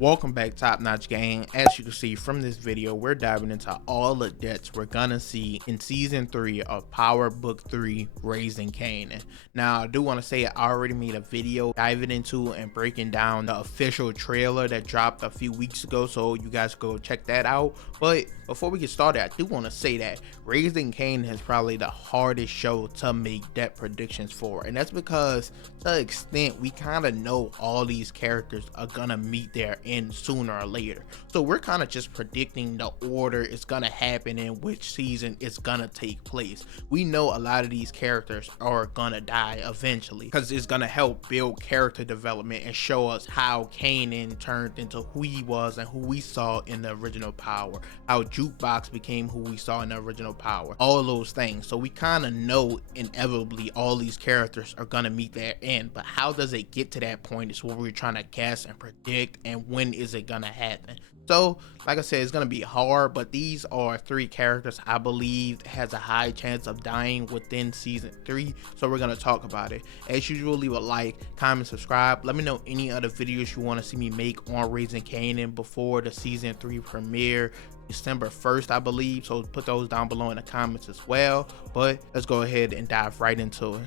Welcome back, Top Notch Gang. As you can see from this video, we're diving into all the deaths we're gonna see in season 3 of Power Book 3 Raising Kanan. Now, I do want to say I already made a video diving into and breaking down the official trailer that dropped a few weeks ago, so you guys go check that out. But before we get started, I do want to say that Raising Kanan is probably the hardest show to make death predictions for, and that's because to an extent we kind of know all these characters are gonna meet their end sooner or later, so we're kind of just predicting the order it's gonna happen in which season it's gonna take place. We know a lot of these characters are gonna die eventually because it's gonna help build character development and show us how Kanan turned into who he was and who we saw in the original Power, how Jukebox became who we saw in the original Power, all of those things. So we kind of know inevitably all these characters are gonna meet their end, but how does it get to that point is what we're trying to guess and predict, and when is it gonna happen. So like I said, it's gonna be hard, but these are 3 characters I believe has a high chance of dying within season 3, so we're gonna talk about it. As usual, leave a like, comment, subscribe. Let me know any other videos you want to see me make on Raising Kanan before the season 3 premiere December 1st, I believe, so put those down below in the comments as well. But let's go ahead and dive right into it.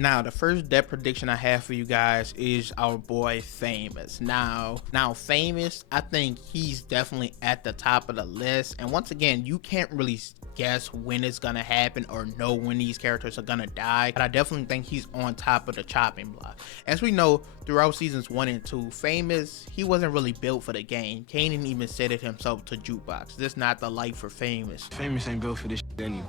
Now, the first death prediction I have for you guys is our boy Famous. Now Famous, I think he's definitely at the top of the list, and once again, you can't really guess when it's gonna happen or know when these characters are gonna die, but I definitely think he's on top of the chopping block. As we know, throughout seasons 1 and 2, Famous, he wasn't really built for the game. Kanan even said it himself to Jukebox. This not the life for Famous. Famous ain't built for this shit anyway.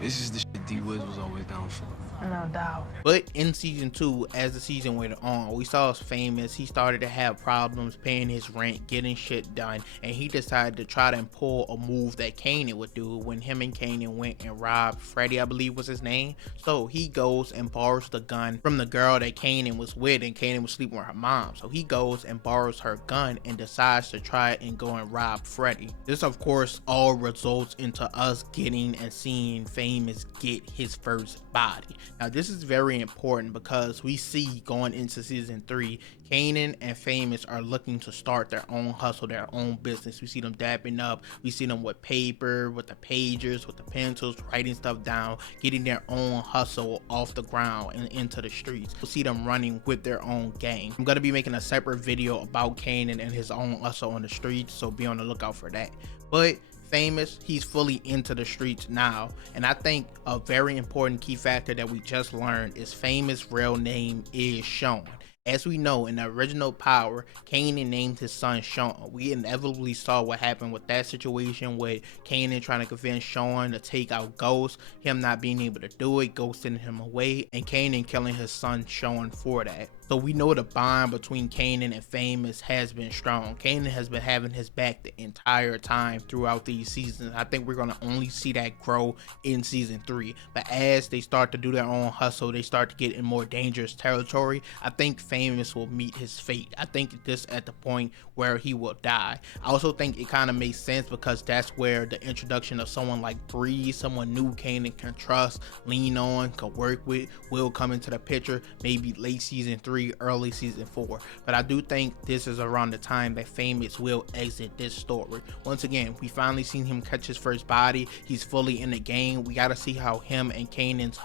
This is the shit D-Wiz was always down for. No doubt. But in season 2, as the season went on, we saw Famous, he started to have problems paying his rent, getting shit done, and he decided to try to pull a move that Kanan would do when him and Kanan went and robbed Freddie, I believe was his name. So he goes and borrows the gun from the girl that Kanan was with, and Kanan was sleeping with her mom. So he goes and borrows her gun and decides to try and go and rob Freddie. This of course all results into us getting and seeing Famous get his first body. Now this is very important because we see going into season 3, Kanan and Famous are looking to start their own hustle, their own business. We see them dapping up, we see them with paper, with the pagers, with the pencils, writing stuff down, getting their own hustle off the ground and into the streets. We'll see them running with their own gang. I'm going to be making a separate video about Kanan and his own hustle on the streets, so be on the lookout for that. But Famous, he's fully into the streets now, and I think a very important key factor that we just learned is Famous' real name is Sean. As we know, in the original Power, Kanan named his son Sean. We inevitably saw what happened with that situation with Kanan trying to convince Sean to take out Ghost, him not being able to do it, Ghost sending him away, and Kanan killing his son Sean for that. So we know the bond between Kanan and Famous has been strong. Kanan has been having his back the entire time throughout these seasons. I think we're going to only see that grow in season 3. But as they start to do their own hustle, they start to get in more dangerous territory, I think Famous will meet his fate. I think this at the point where he will die. I also think it kind of makes sense because that's where the introduction of someone like Breeze, someone new Kanan can trust, lean on, can work with, will come into the picture, maybe late season 3, early season 4. But I do think this is around the time that Famous will exit this story. Once again, we finally seen him catch his first body. He's fully in the game. We got to see how him and Kanan's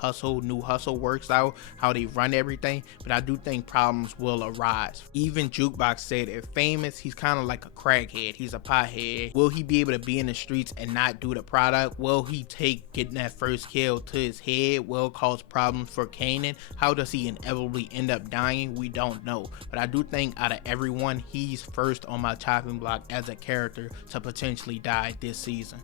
new hustle works out, how they run everything. But I do think problems will arise. Even Jukebox said if Famous, he's kind of like a crackhead, he's a pothead. Will he be able to be in the streets and not do the product? Will he take getting that first kill to his head? Will cause problems for Kanan? How does he inevitably end up dying? We don't know, but I do think out of everyone, he's first on my chopping block as a character to potentially die this season.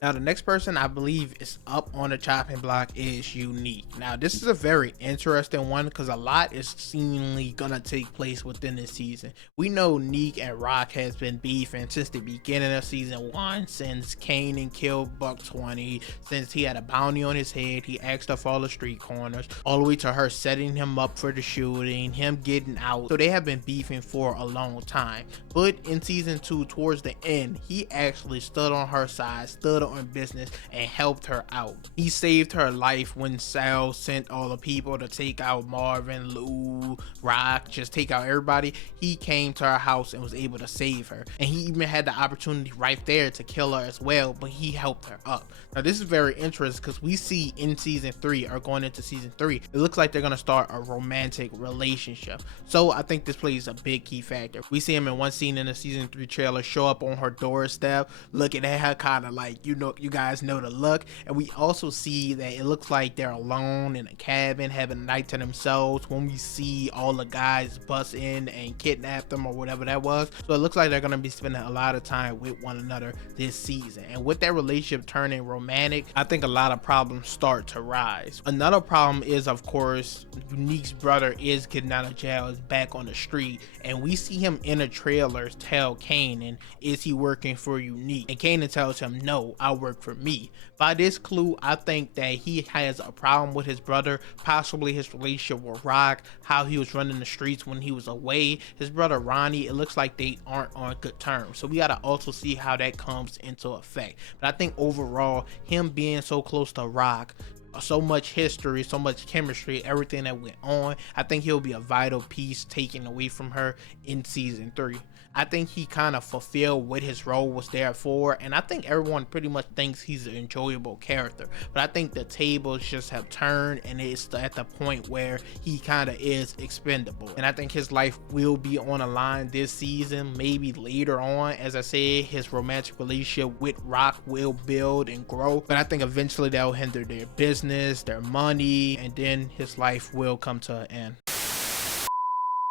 Now the next person I believe is up on the chopping block is Unique. Now this is a very interesting one because a lot is seemingly gonna take place within this season. We know Neek and Rock has been beefing since the beginning of season 1, since Kanan killed Buck 20, since he had a bounty on his head, he asked her for all the street corners, all the way to her setting him up for the shooting, him getting out. So they have been beefing for a long time. But in season 2, towards the end, he actually stood on her side, stood on business and helped her out. He saved her life when Sal sent all the people to take out Marvin, Lou, Rock, just take out everybody. He came to her house and was able to save her, and he even had the opportunity right there to kill her as well, but he helped her up. Now this is very interesting because we see in season 3 or going into season 3, it looks like they're gonna start a romantic relationship. So I think this plays a big key factor. We see him in one scene in the season 3 trailer show up on her doorstep, looking at her kind of like, you guys know the look. And we also see that it looks like they're alone in a cabin having a night to themselves when we see all the guys bust in and kidnap them or whatever that was. So it looks like they're gonna be spending a lot of time with one another this season. And with that relationship turning romantic, I think a lot of problems start to rise. Another problem is, of course, Unique's brother is getting out of jail, is back on the street, and we see him in a trailer tell Kanan, is he working for Unique? And Kanan tells him, no, I work for me. By this clue, I think that he has a problem with his brother, possibly his relationship with Rock, how he was running the streets when he was away. His brother Ronnie, it looks like they aren't on good terms. So we gotta also see how that comes into effect. But I think overall, him being so close to Rock, so much history, so much chemistry, everything that went on, I think he'll be a vital piece taken away from her in season 3. I think he kind of fulfilled what his role was there for, and I think everyone pretty much thinks he's an enjoyable character, but I think the tables just have turned and it's at the point where he kind of is expendable, and I think his life will be on the line this season, maybe later on. As I said, his romantic relationship with Rock will build and grow, but I think eventually that will hinder their business, their money, and then his life will come to an end.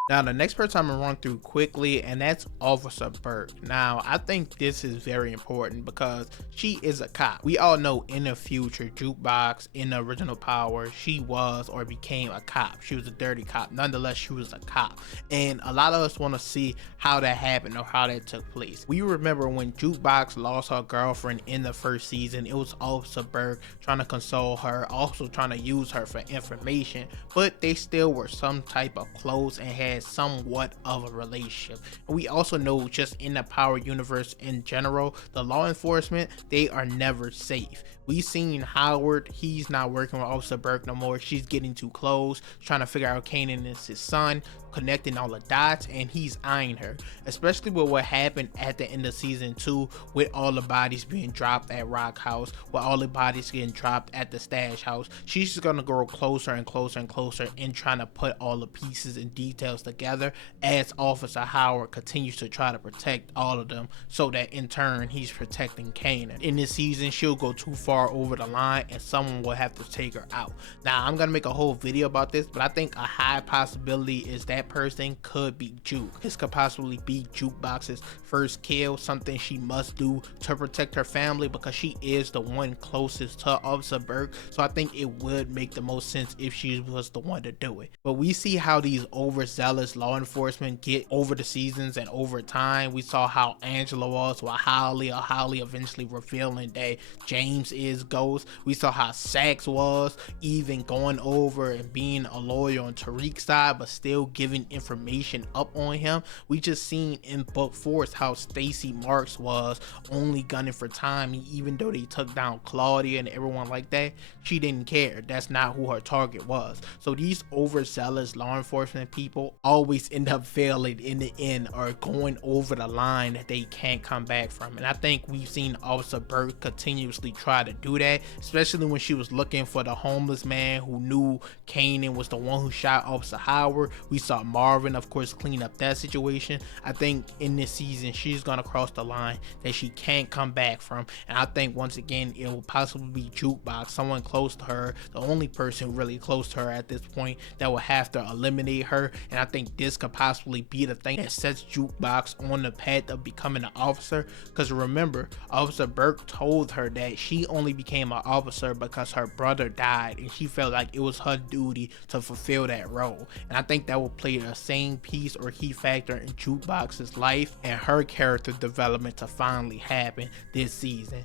Now the next person I'm gonna run through quickly, and that's Officer Burke. Now I think this is very important because she is a cop. We all know in the future, Jukebox in the original Power, she was or became a cop. She was a dirty cop. Nonetheless, she was a cop, and a lot of us want to see how that happened or how that took place. We remember when Jukebox lost her girlfriend in the first season, it was Officer Burke trying to console her, also trying to use her for information, but they still were some type of close and had somewhat of a relationship. And we also know just in the Power universe in general, the law enforcement, they are never safe. We seen Howard, he's not working with Officer Burke no more. She's getting too close, trying to figure out Kanan is his son, connecting all the dots, and he's eyeing her, especially with what happened at the end of season 2 with all the bodies being dropped at Rock House, with all the bodies getting dropped at the Stash House. She's just gonna grow closer and closer and closer in trying to put all the pieces and details together as Officer Howard continues to try to protect all of them, so that in turn he's protecting Kanan. In this season, she'll go too far over the line and someone will have to take her out. Now I'm gonna make a whole video about this, but I think a high possibility is that person could be Juke. This could possibly be Jukebox's first kill, something she must do to protect her family because she is the one closest to Officer Burke. So I think it would make the most sense if she was the one to do it. But we see how these overzealous law enforcement get over the seasons and over time. We saw how Angela was with Holly eventually revealing that James is Ghost. We saw how Sax was even going over and being a lawyer on Tariq's side but still giving information up on him. We just seen in book 4 how Stacy Marks was only gunning for time, even though they took down Claudia and everyone like that. She didn't care. That's not who her target was. So these overzealous law enforcement people always end up failing in the end or going over the line that they can't come back from, and I think we've seen Officer Burke continuously try to do that, especially when she was looking for the homeless man who knew Kanan was the one who shot Officer Howard. We saw Marvin, of course, clean up that situation. I think in this season she's gonna cross the line that she can't come back from, and I think once again it will possibly be Jukebox, someone close to her, the only person really close to her at this point, that will have to eliminate her. And I think this could possibly be the thing that sets Jukebox on the path of becoming an officer, because remember, Officer Burke told her that she only became an officer because her brother died and she felt like it was her duty to fulfill that role. And I think that will play the same piece or key factor in Jukebox's life and her character development to finally happen this season.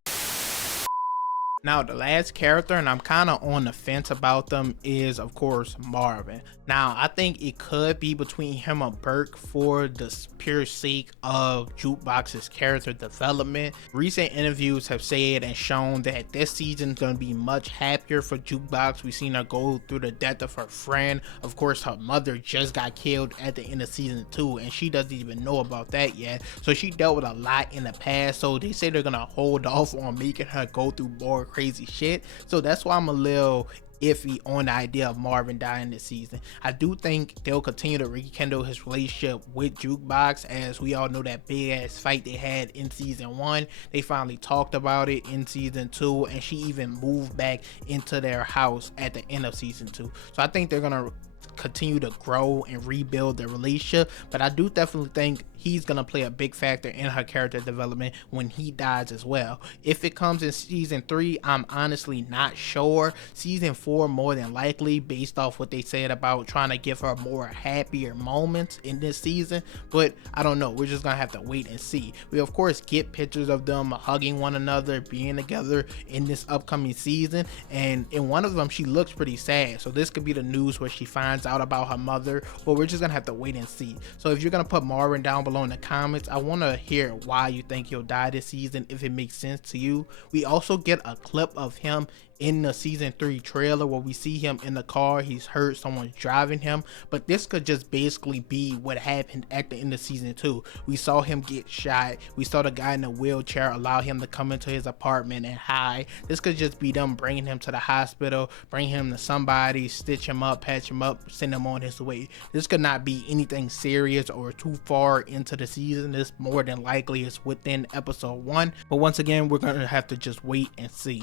Now, the last character, and I'm kind of on the fence about them, is of course Marvin. Now, I think it could be between him and Burke for the pure sake of Jukebox's character development. Recent interviews have said and shown that this season's gonna be much happier for Jukebox. We've seen her go through the death of her friend. Of course, her mother just got killed at the end of season 2, and she doesn't even know about that yet. So she dealt with a lot in the past. So they say they're gonna hold off on making her go through more crazy shit. So that's why I'm a little iffy on the idea of Marvin dying this season. I do think they'll continue to rekindle his relationship with Jukebox, as we all know that big ass fight they had in season 1. They finally talked about it in season 2, and she even moved back into their house at the end of season 2. So I think they're gonna continue to grow and rebuild their relationship, but I do definitely think he's gonna play a big factor in her character development when he dies as well. If it comes in season 3, I'm honestly not sure. Season 4 more than likely, based off what they said about trying to give her more happier moments in this season, but I don't know. We're just gonna have to wait and see. We of course get pictures of them hugging one another, being together in this upcoming season, and in one of them she looks pretty sad. So this could be the news where she finds out about her mother, but we're just gonna have to wait and see. So if you're gonna put Marvin down below in the comments, I want to hear why you think he'll die this season, if it makes sense to you. We also get a clip of him in the season 3 trailer where we see him in the car. He's hurt, someone's driving him, but this could just basically be what happened at the end of season 2. We saw him get shot, we saw the guy in the wheelchair allow him to come into his apartment and hide. This could just be them bringing him to the hospital, bring him to somebody, stitch him up, patch him up, send him on his way. This could not be anything serious or too far into the season. This more than likely is within episode 1, but once again, we're gonna have to just wait and see.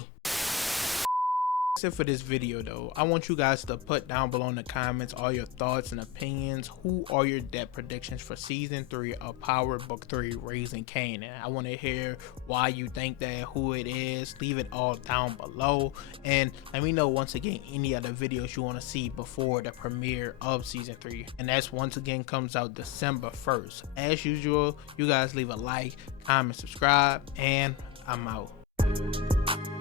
That's it for this video though. I want you guys to put down below in the comments all your thoughts and opinions. Who are your death predictions for season 3 of Power Book 3 Raising Kanan? I want to hear why you think that, who it is. Leave it all down below, and let me know once again any other videos you want to see before the premiere of season 3, and that's once again comes out December 1st. As usual, you guys leave a like, comment, subscribe, and I'm out.